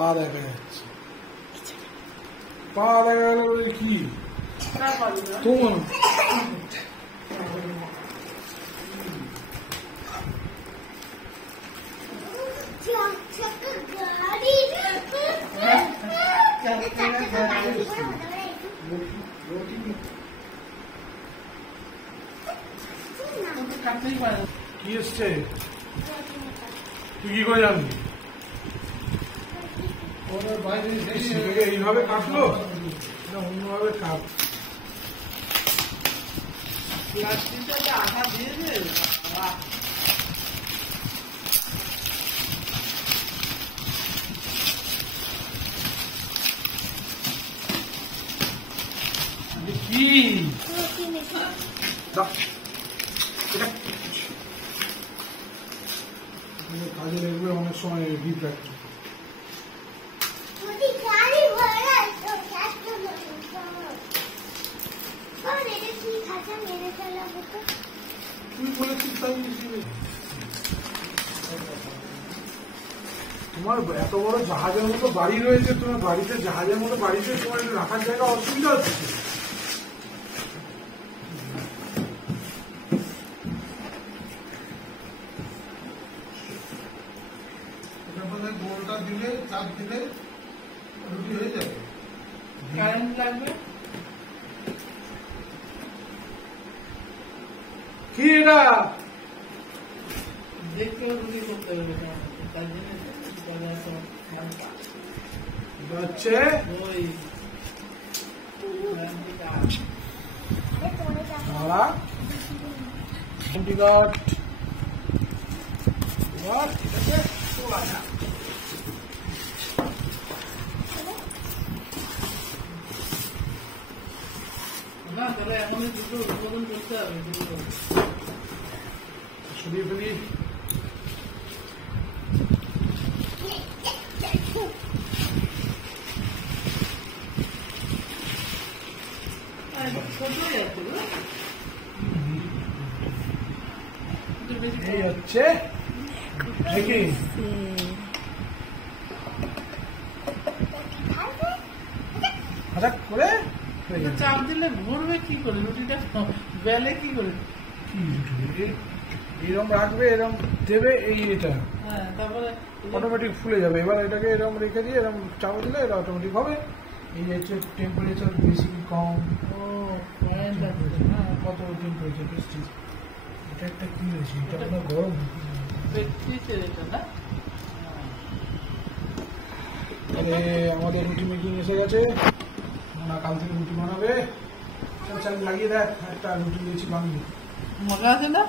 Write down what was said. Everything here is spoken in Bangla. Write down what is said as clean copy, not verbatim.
পা দেখা যাচ্ছে, পা দেখা গেল বলে কি তোমার কি এসছে? তুই কি করে জানবি? এইভাবে কাটলো না অন্যভাবে কাট? আঠা দিয়ে দে। কি কাজে লাগবে অনেক সময় গিফট রাখতে। তোমার এত বড় জাহাজের মতো বাড়ি রয়েছে, তোমার বাড়িতে জাহাজের মতো বাড়িতে তোমার রাখার জায়গা অসুবিধা হচ্ছে। গোলটা দিলে চাপ দিলে রুটি হয়ে যাবে। কারেন্ট লাগবে কি এটা দেখতেও রুটি করতে হবে, তার জন্য হচ্ছে ওই না তাহলে এখন দুটো উদ্বোধন করতে হবে, সরিয়ে ফেলি। এই হচ্ছে করে চাপ দিলে ঘুরবে কি করে রুটিটা, বেলে কি করে? এরকম রাখবে, এরকম দেবে, এটা তারপরে অটোমেটিক ফুলে যাবে। এবার এটাকে এরকম রেখে দিয়ে এরকম চাপ দিলে এটা অটোমেটিক হবে। এই হচ্ছে টেম্পারেচার বেশি কি কম, কত টেম্পারেচার বেশি। এটা একটা কি হয়েছে, এটা আপনার গরম আরে আমাদের রুটি মেকিং এসে গেছে। না কাল থেকে রুটি বানাবে, চাল লাগিয়ে দেখ, একটা রুটি দিয়েছি বানিয়ে। মজা আছে না?